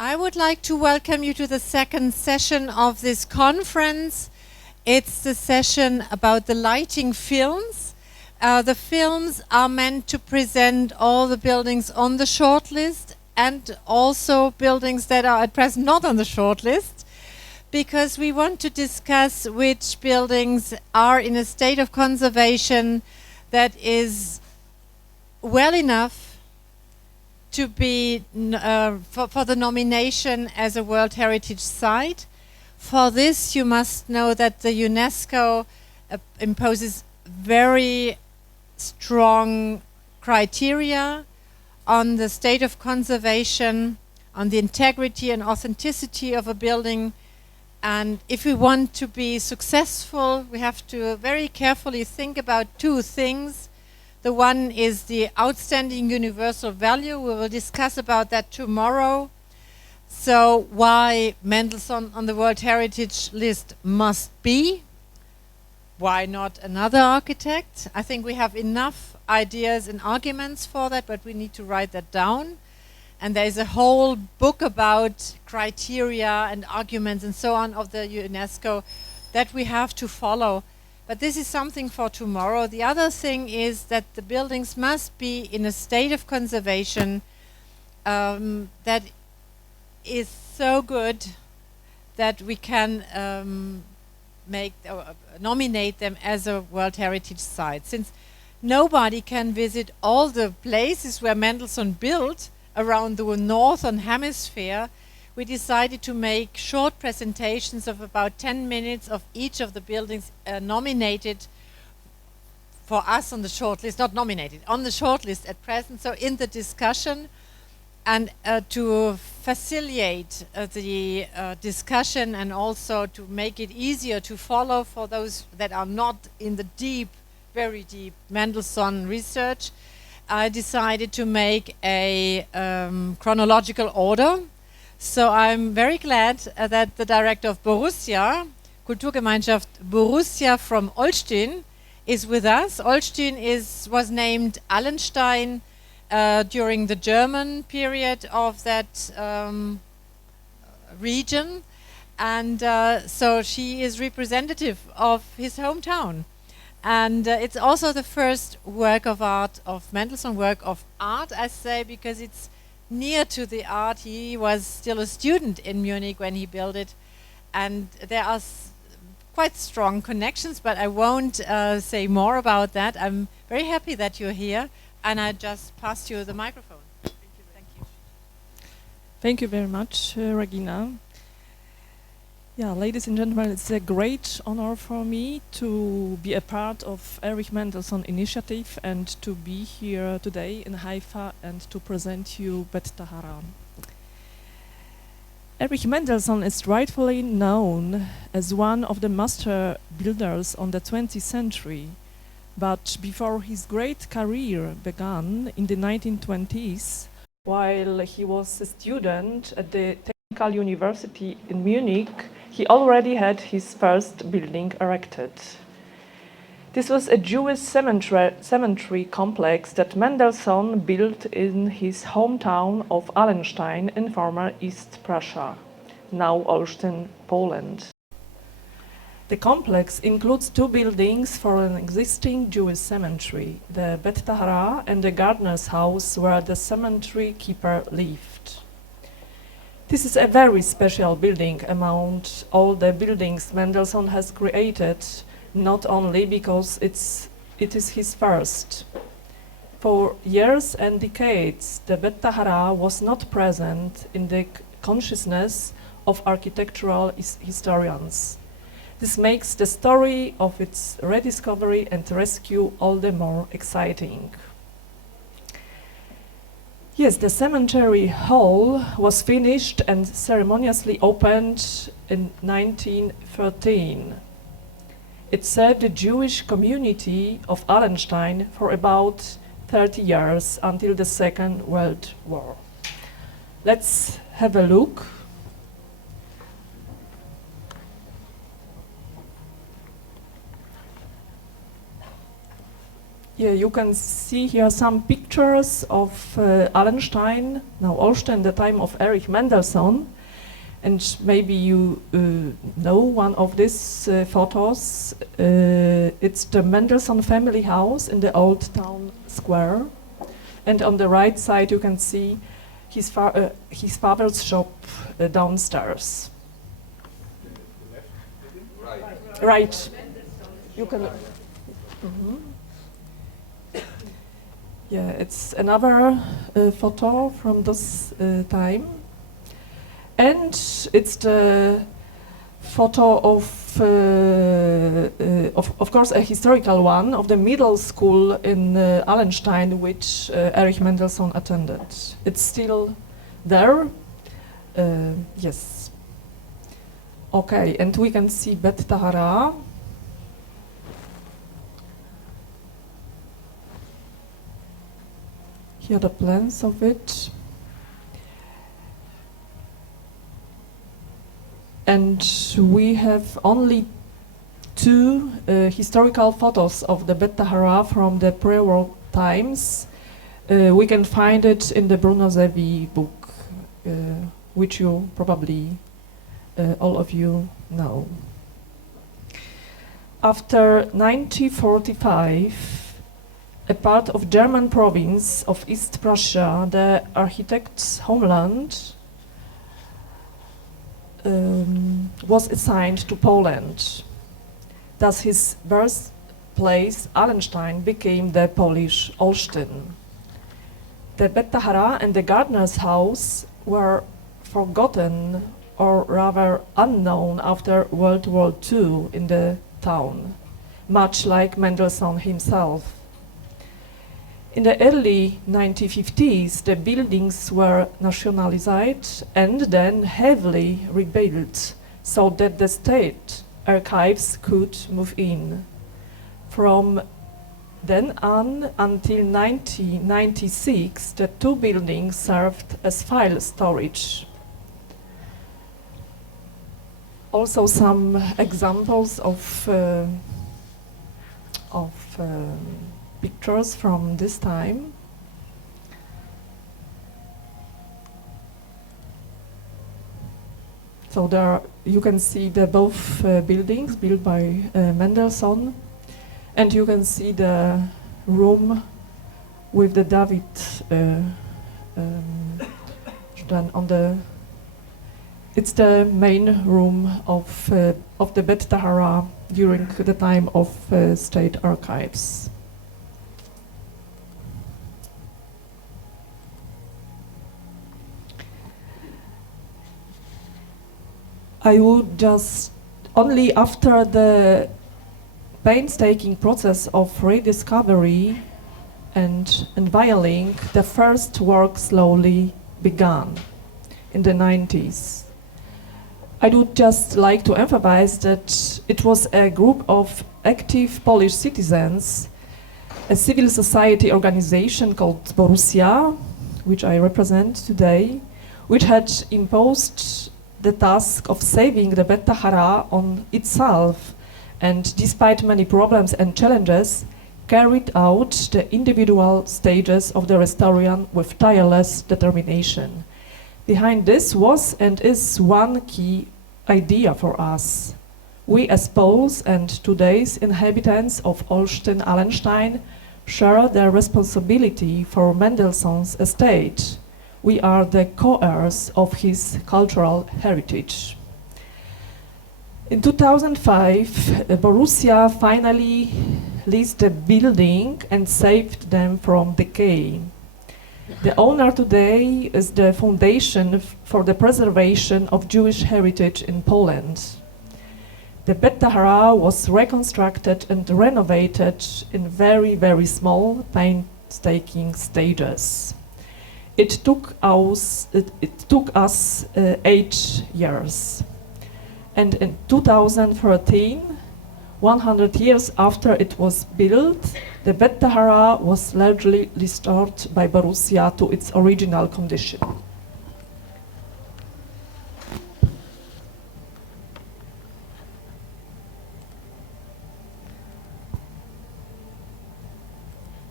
I would like to welcome you to the second session of this conference. It's the session about the lighting films. The films are meant to present all the buildings on the shortlist and also buildings that are at present not on the shortlist, because we want to discuss which buildings are in a state of conservation that is well enough to be for the nomination as a World Heritage Site. For this, you must know that the UNESCO imposes very strong criteria on the state of conservation, on the integrity and authenticity of a building. And if we want to be successful, we have to very carefully think about two things. The one is the outstanding universal value. We will discuss about that tomorrow. So why Mendelsohn on the World Heritage List must be? Why not another architect? I think we have enough ideas and arguments for that, but we need to write that down. And there is a whole book about criteria and arguments and so on of the UNESCO that we have to follow. But this is something for tomorrow. The other thing is that the buildings must be in a state of conservation that is so good that we can nominate them as a World Heritage Site. Since nobody can visit all the places where Mendelsohn built around the northern hemisphere, we decided to make short presentations of about 10 minutes of each of the buildings nominated for us on the shortlist, not nominated, on the shortlist at present, so in the discussion, and to facilitate the discussion and also to make it easier to follow for those that are not in the deep, very deep Mendelsohn research, I decided to make a chronological order. So I'm very glad that the director of Borussia, Kulturgemeinschaft Borussia from Olsztyn, is with us. Olsztyn was named Allenstein during the German period of that region, and so she is representative of his hometown. And it's also the first work of art, of Mendelsohn work of art, I say, because it's near to the art. He was still a student in Munich when he built it, and there are quite strong connections, but I won't say more about that. I'm very happy that you're here, and I just passed you the microphone. Thank you. Thank you very much, Regina. Yeah, ladies and gentlemen, it's a great honor for me to be a part of Erich Mendelsohn initiative and to be here today in Haifa and to present you Bet Tahara. Erich Mendelsohn is rightfully known as one of the master builders on the 20th century, but before his great career began in the 1920s, while he was a student at the Technical University in Munich, he already had his first building erected. This was a Jewish cemetery complex that Mendelsohn built in his hometown of Allenstein in former East Prussia, now Olsztyn, Poland. The complex includes two buildings for an existing Jewish cemetery, the Bet Tahara and the gardener's house where the cemetery keeper lived. This is a very special building among all the buildings Mendelsohn has created, not only because it is his first. For years and decades, the Bet Tahara was not present in the consciousness of architectural historians. This makes the story of its rediscovery and rescue all the more exciting. Yes, the cemetery hall was finished and ceremoniously opened in 1913. It served the Jewish community of Allenstein for about 30 years until the Second World War. Let's have a look. Yeah, you can see here some pictures of Allenstein, now Olsztyn, the time of Erich Mendelsohn. And maybe you know one of these photos. It's the Mendelsohn family house in the old town square. And on the right side you can see his father's shop downstairs. Right. You can. Yeah, it's another photo from this time, and it's the photo of course, a historical one of the middle school in Allenstein, which Erich Mendelsohn attended. It's still there. Yes. Okay, and we can see Bet Tahara. Here are the plans of it. And we have only two historical photos of the Bet Tahara from the pre-war times. We can find it in the Bruno Zevi book, which you probably all of you know. After 1945, a part of German province of East Prussia, the architect's homeland, was assigned to Poland. Thus his birthplace, Allenstein, became the Polish Olsztyn. The Bet Tahara and the gardener's house were forgotten, or rather unknown, after World War II in the town, much like Mendelsohn himself. In the early 1950s, the buildings were nationalized and then heavily rebuilt so that the state archives could move in. From then on until 1996, the two buildings served as file storage. Also some examples of pictures from this time. So there you can see the both buildings built by Mendelsohn, and you can see the room with the David on the. It's the main room of the Bet Tahara during the time of state archives. I would just, only after the painstaking process of rediscovery and unveiling, the first work slowly began in the 90s. I would just like to emphasize that it was a group of active Polish citizens, a civil society organization called Borussia, which I represent today, which had imposed the task of saving the Bet Tahara on itself, and despite many problems and challenges, carried out the individual stages of the restoration with tireless determination. Behind this was and is one key idea for us. We as Poles and today's inhabitants of Olsztyn Allenstein share the responsibility for Mendelsohn's estate. We are the co-heirs of his cultural heritage. In 2005, Borussia finally leased the building and saved them from decay. The owner today is the Foundation for the Preservation of Jewish Heritage in Poland. The Bet Tahara was reconstructed and renovated in very, very small, painstaking stages. It took us 8 years. And in 2013, 100 years after it was built, the Bet Tahara was largely restored by Borussia to its original condition.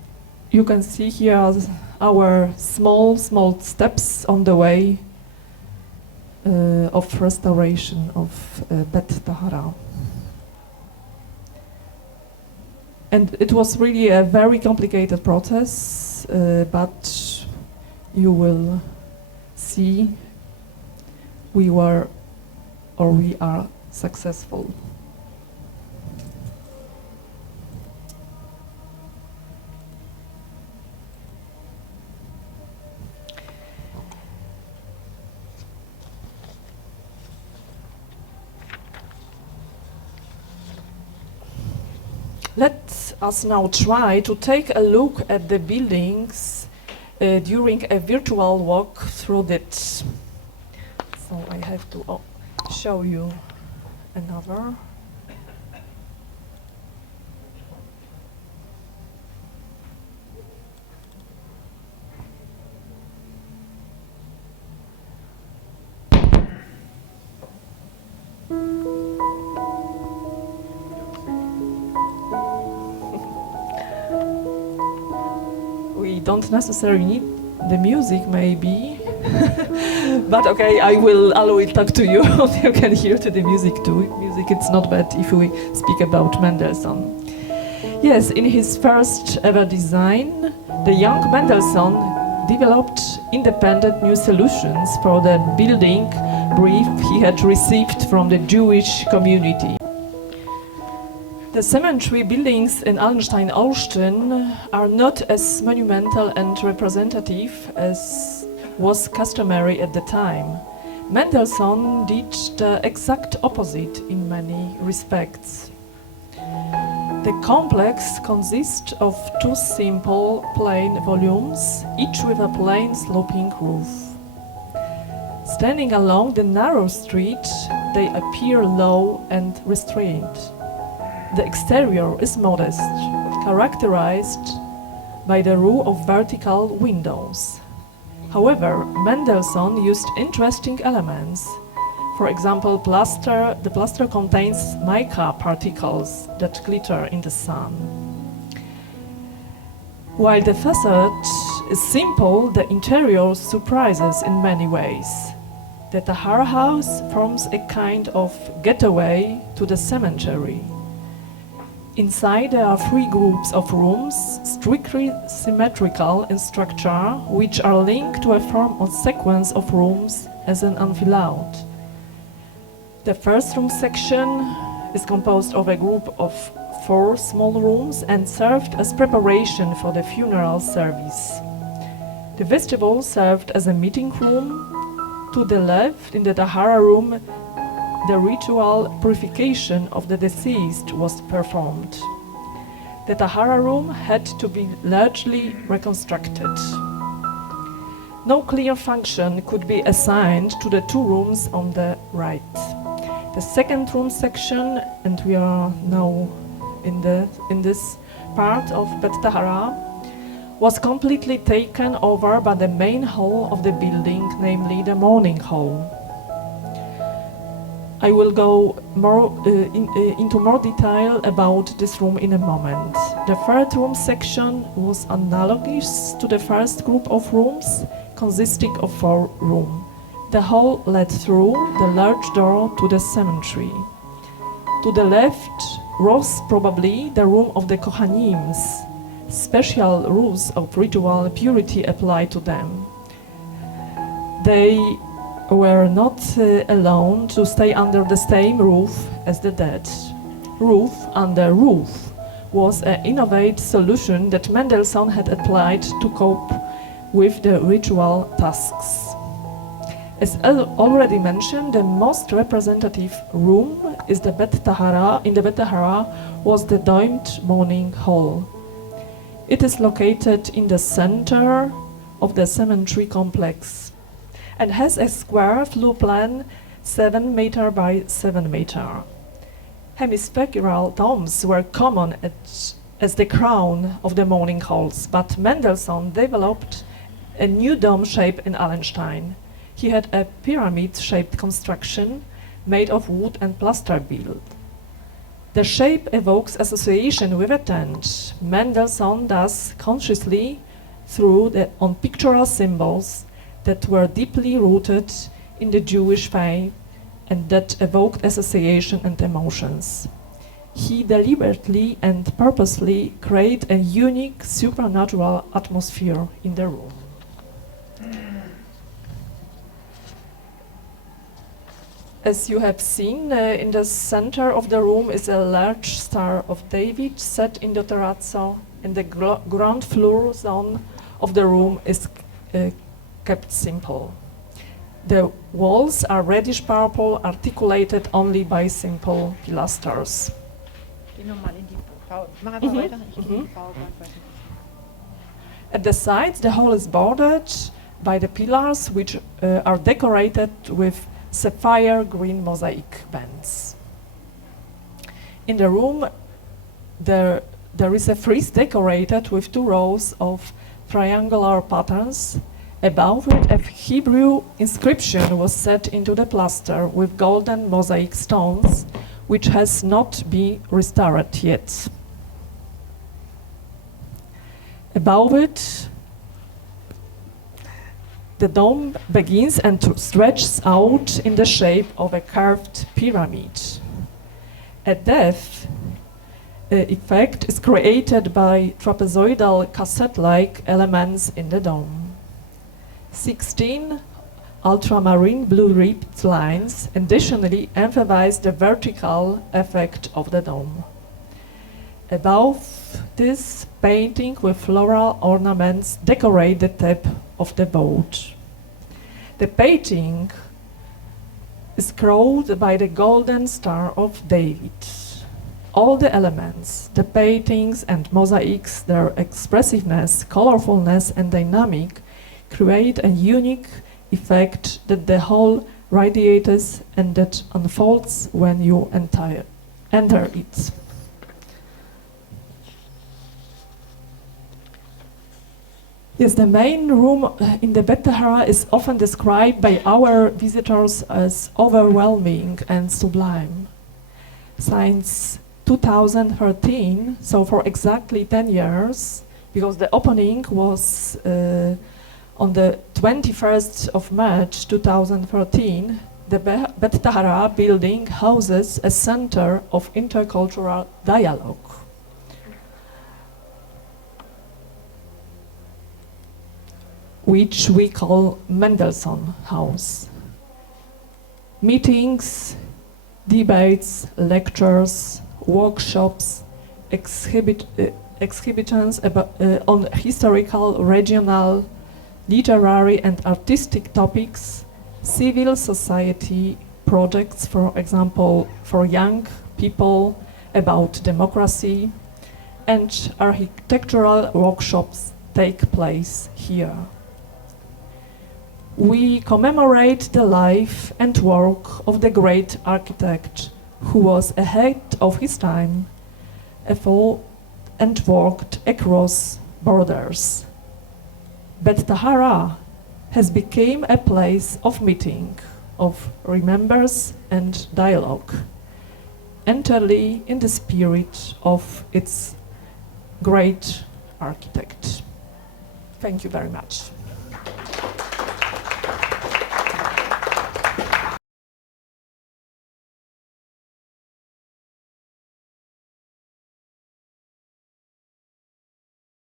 you can see here our small steps on the way of restoration of Bet Tahara. And it was really a very complicated process, but you will see we are successful. Let us now try to take a look at the buildings during a virtual walk through it. So I have to show you another. We don't necessarily need the music, maybe, but okay, I will talk to you. You can hear to the music too. Music, it's not bad if we speak about Mendelsohn. Yes, in his first ever design, the young Mendelsohn developed independent new solutions for the building brief he had received from the Jewish community. The cemetery buildings in Allenstein-Olsztyn are not as monumental and representative as was customary at the time. Mendelsohn did the exact opposite in many respects. The complex consists of two simple plain volumes, each with a plain sloping roof. Standing along the narrow street, they appear low and restrained. The exterior is modest, characterized by the row of vertical windows. However, Mendelsohn used interesting elements. For example, the plaster contains mica particles that glitter in the sun. While the facade is simple, the interior surprises in many ways. The Tahara house forms a kind of getaway to the cemetery. Inside there are three groups of rooms, strictly symmetrical in structure, which are linked to a form of sequence of rooms as an enfilade. The first room section is composed of a group of 4 small rooms and served as preparation for the funeral service. The vestibule served as a meeting room. To the left, in the Tahara room, the ritual purification of the deceased was performed. The Tahara room had to be largely reconstructed. No clear function could be assigned to the 2 rooms on the right. The second room section, and we are now in this part of Bet Tahara, was completely taken over by the main hall of the building, namely the mourning hall. I will go into more detail about this room in a moment. The third room section was analogous to the first group of rooms, consisting of 4 rooms. The hall led through the large door to the cemetery. To the left was probably the room of the Kohanims. Special rules of ritual purity applied to them. They were not alone to stay under the same roof as the dead. Roof under roof was an innovative solution that Mendelsohn had applied to cope with the ritual tasks. As already mentioned, the most representative room is the Bet Tahara. In the Bet Tahara was the domed mourning hall. It is located in the center of the cemetery complex and has a square floor plan 7 meter by 7 meter. Hemispherical domes were common as the crown of the mourning halls, but Mendelsohn developed a new dome shape in Allenstein. He had a pyramid-shaped construction made of wood and plaster build. The shape evokes association with a tent. Mendelsohn does consciously on pictorial symbols that were deeply rooted in the Jewish faith and that evoked association and emotions. He deliberately and purposely created a unique supernatural atmosphere in the room. As you have seen, in the center of the room is a large Star of David set in the terrazzo, and the ground floor zone of the room is kept simple. The walls are reddish purple, articulated only by simple pilasters. At the sides, the whole is bordered by the pillars, which are decorated with sapphire green mosaic bands. In the room, there is a frieze decorated with 2 rows of triangular patterns. Above it, a Hebrew inscription was set into the plaster with golden mosaic stones, which has not been restored yet. Above it, the dome begins and stretches out in the shape of a curved pyramid. A depth effect is created by trapezoidal cassette-like elements in the dome. 16 ultramarine blue-ribbed lines additionally emphasize the vertical effect of the dome. Above this, painting with floral ornaments decorate the top of the boat. The painting is crowned by the golden Star of David. All the elements, the paintings and mosaics, their expressiveness, colorfulness and dynamic create a unique effect that the whole radiates and that unfolds when you enter it. Yes, the main room in the Tahara is often described by our visitors as overwhelming and sublime. Since 2013, so for exactly 10 years, because the opening was on the 21st of March 2013, the Tahara building houses a center of intercultural dialogue. Which we call Mendelsohn House. Meetings, debates, lectures, workshops, exhibitions on historical, regional, literary and artistic topics, civil society projects, for example, for young people about democracy, and architectural workshops take place here. We commemorate the life and work of the great architect who was ahead of his time, and worked across borders. But Tahara has become a place of meeting, of remembrance and dialogue, entirely in the spirit of its great architect. Thank you very much.